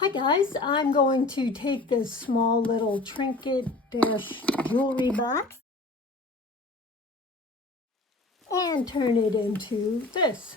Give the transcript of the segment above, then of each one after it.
Hi guys, I'm going to take this small little trinket-jewelry box and turn it into this.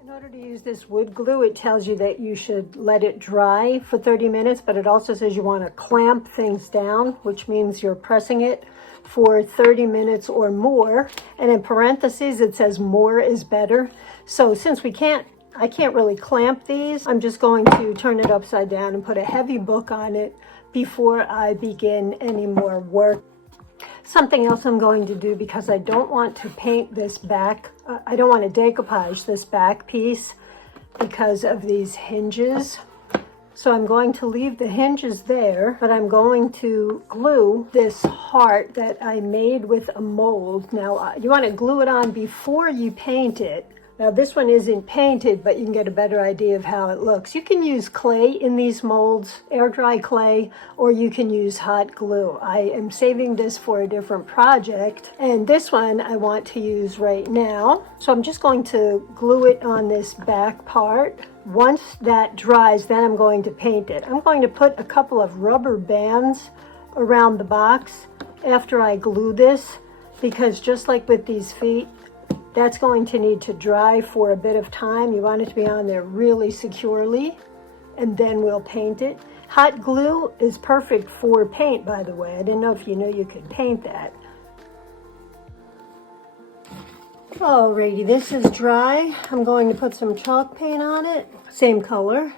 In order to use this wood glue, it tells you that you should let it dry for 30 minutes, but it also says you want to clamp things down, which means you're pressing it for 30 minutes or more. And in parentheses, it says more is better. So since I can't really clamp these, I'm just going to turn it upside down and put a heavy book on it before I begin any more work. Something else I'm going to do, because I don't want to paint this back, I don't want to decoupage this back piece because of these hinges. So I'm going to leave the hinges there, but I'm going to glue this heart that I made with a mold. Now, you want to glue it on before you paint it. Now this one isn't painted, but you can get a better idea of how it looks. You can use clay in these molds, air dry clay, or you can use hot glue. I am saving this for a different project, and this one I want to use right now. So I'm just going to glue it on this back part. Once that dries, then I'm going to paint it. I'm going to put a couple of rubber bands around the box after I glue this, because just like with these feet, that's going to need to dry for a bit of time. You want it to be on there really securely, and then we'll paint it. Hot glue is perfect for paint, by the way. I didn't know if you knew you could paint that. Alrighty, this is dry. I'm going to put some chalk paint on it, same color.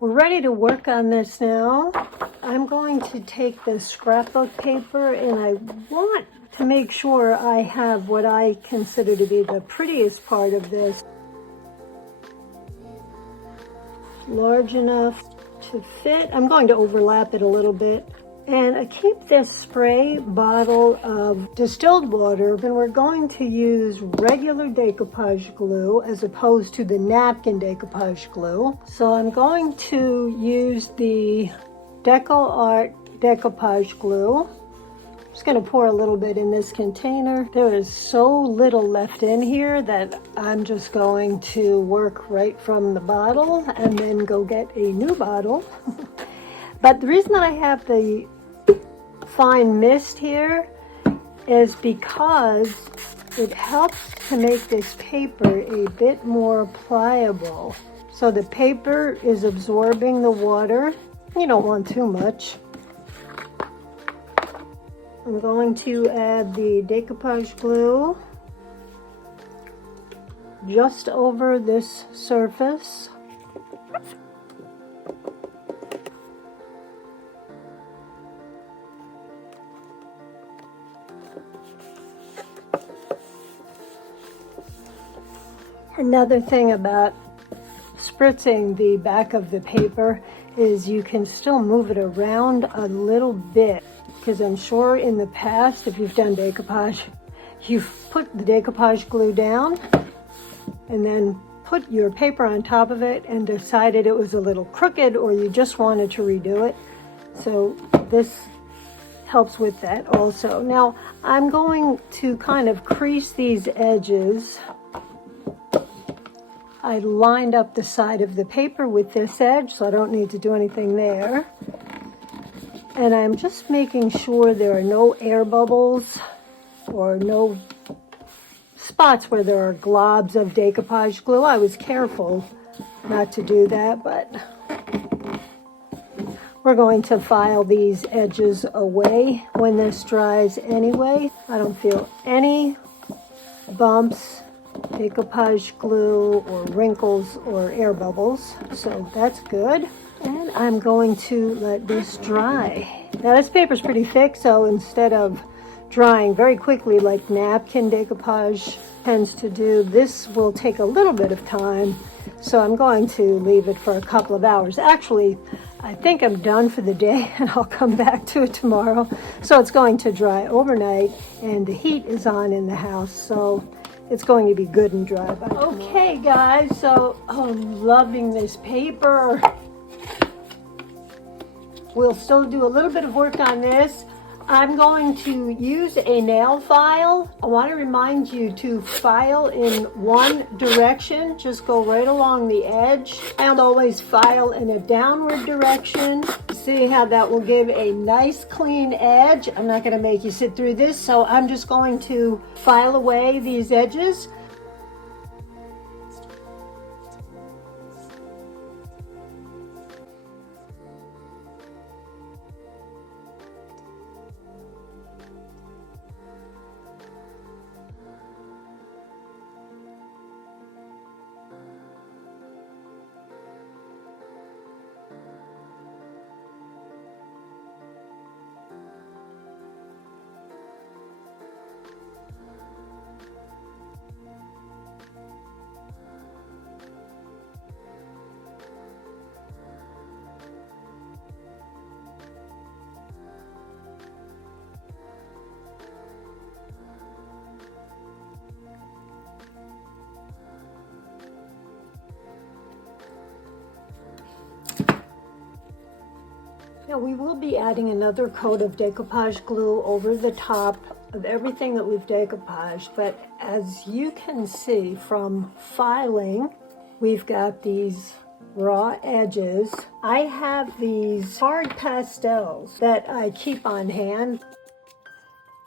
Ready to work on this now. I'm going to take the scrapbook paper, and I want to make sure I have what I consider to be the prettiest part of this. Large enough to fit. I'm going to overlap it a little bit. And I keep this spray bottle of distilled water, and we're going to use regular decoupage glue as opposed to the napkin decoupage glue. So I'm going to use the DecoArt decoupage glue. I'm just going to pour a little bit in this container. There is so little left in here that I'm just going to work right from the bottle and then go get a new bottle. But the reason that I have the fine mist here is because it helps to make this paper a bit more pliable. So the paper is absorbing the water. You don't want too much. I'm going to add the decoupage glue just over this surface. Another thing about spritzing the back of the paper is you can still move it around a little bit, because I'm sure in the past, if you've done decoupage, you've put the decoupage glue down and then put your paper on top of it and decided it was a little crooked, or you just wanted to redo it. So this helps with that also. Now I'm going to kind of crease these edges. I lined up the side of the paper with this edge, so I don't need to do anything there. And I'm just making sure there are no air bubbles or no spots where there are globs of decoupage glue. I was careful not to do that, but We're going to file these edges away when this dries anyway. I don't feel any bumps, decoupage glue, or wrinkles or air bubbles, so that's good. And I'm going to let this dry. Now this paper is pretty thick, so instead of drying very quickly like napkin decoupage tends to do, this will take a little bit of time. So I'm going to leave it for a couple of hours. Actually, I think I'm done for the day and I'll come back to it tomorrow. So it's going to dry overnight and the heat is on in the house, so it's going to be good and dry by tomorrow. Okay guys, so I'm loving this paper. We'll still do a little bit of work on this. I'm going to use a nail file. I want to remind you to file in one direction. Just go right along the edge. And always file in a downward direction. See how that will give a nice clean edge. I'm not going to make you sit through this, so I'm just going to file away these edges. Now we will be adding another coat of decoupage glue over the top of everything that we've decoupaged, but as you can see from filing, we've got these raw edges. I have these hard pastels that I keep on hand.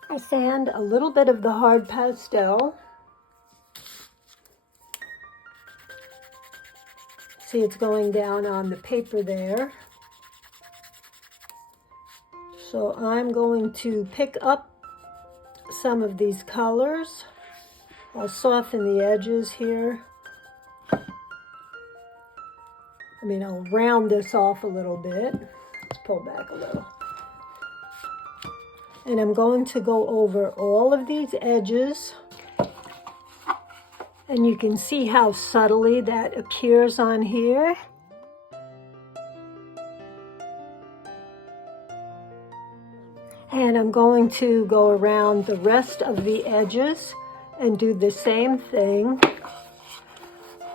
I sand a little bit of the hard pastel. See, it's going down on the paper there. So I'm going to pick up some of these colors. I'll soften the edges here. I'll round this off a little bit. Let's pull back a little. And I'm going to go over all of these edges. And you can see how subtly that appears on here. And I'm going to go around the rest of the edges and do the same thing.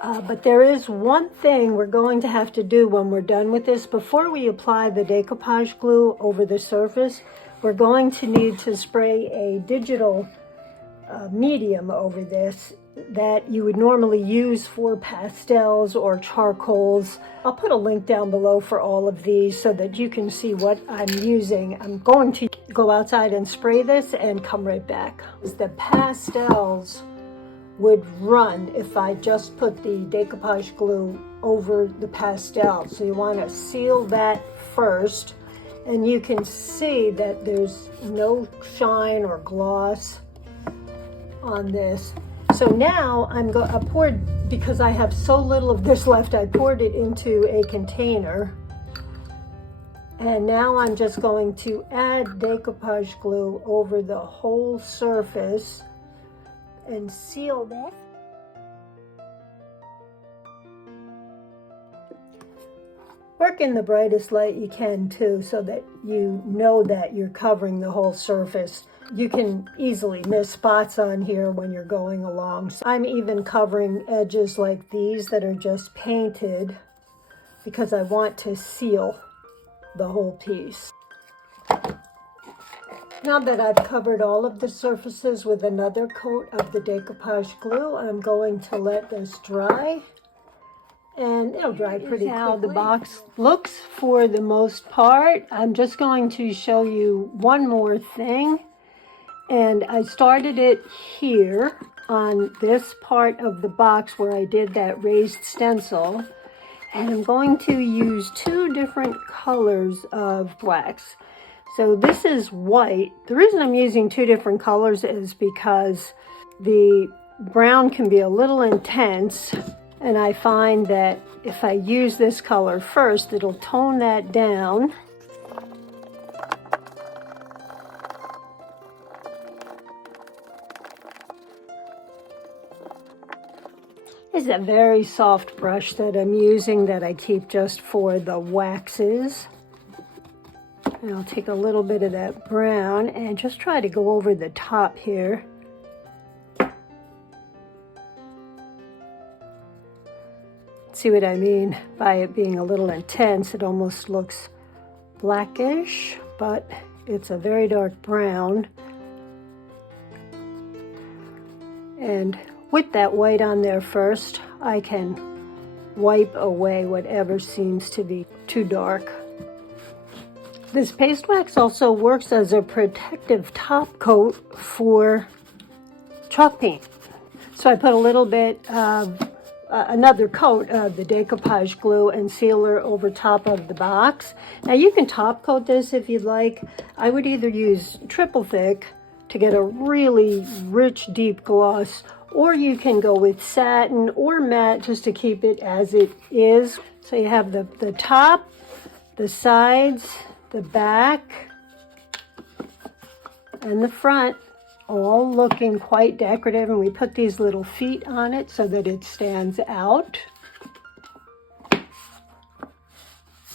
But there is one thing we're going to have to do when we're done with this. Before we apply the decoupage glue over the surface, we're going to need to spray a digital medium over this that you would normally use for pastels or charcoals. I'll put a link down below for all of these so that you can see what I'm using. I'm going to go outside and spray this and come right back. The pastels would run if I just put the decoupage glue over the pastel. So you want to seal that first, and you can see that there's no shine or gloss on this. So now I poured, because I have so little of this left, I poured it into a container. And now I'm just going to add decoupage glue over the whole surface and seal that. Work in the brightest light you can too, so that you know that you're covering the whole surface. You can easily miss spots on here when you're going along. So I'm even covering edges like these that are just painted because I want to seal the whole piece. Now that I've covered all of the surfaces with another coat of the decoupage glue, I'm going to let this dry. And it'll dry pretty quickly. How the box looks for the most part. I'm just going to show you one more thing. And I started it here on this part of the box where I did that raised stencil. And I'm going to use two different colors of wax. So this is white. The reason I'm using two different colors is because the brown can be a little intense, and I find that if I use this color first, it'll tone that down. It's a very soft brush that I'm using that I keep just for the waxes. And I'll take a little bit of that brown and just try to go over the top here. See what I mean by it being a little intense? It almost looks blackish, but it's a very dark brown. And with that white on there first, I can wipe away whatever seems to be too dark. This paste wax also works as a protective top coat for chalk paint. So I put a little bit of another coat of the decoupage glue and sealer over top of the box. Now you can top coat this if you'd like. I would either use triple thick to get a really rich deep gloss, or you can go with satin or matte just to keep it as it is. So you have the top, the sides, the back, and the front, all looking quite decorative, and we put these little feet on it so that it stands out.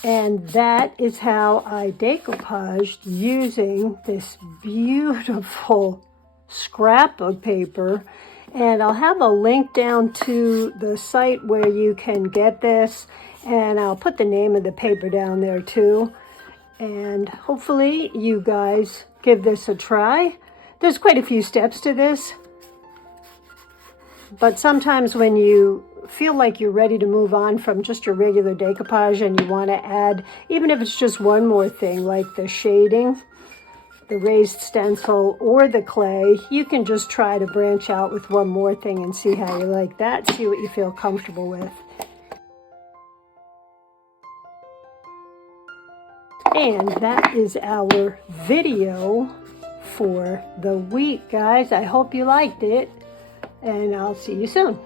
And that is how I decoupaged using this beautiful scrapbook paper. And I'll have a link down to the site where you can get this, and I'll put the name of the paper down there too. And hopefully you guys give this a try. There's quite a few steps to this, but sometimes when you feel like you're ready to move on from just your regular decoupage and you want to add, even if it's just one more thing, like the shading, the raised stencil, or the clay, you can just try to branch out with one more thing and see how you like that, see what you feel comfortable with. And that is our video for the week, guys. I hope you liked it, and I'll see you soon.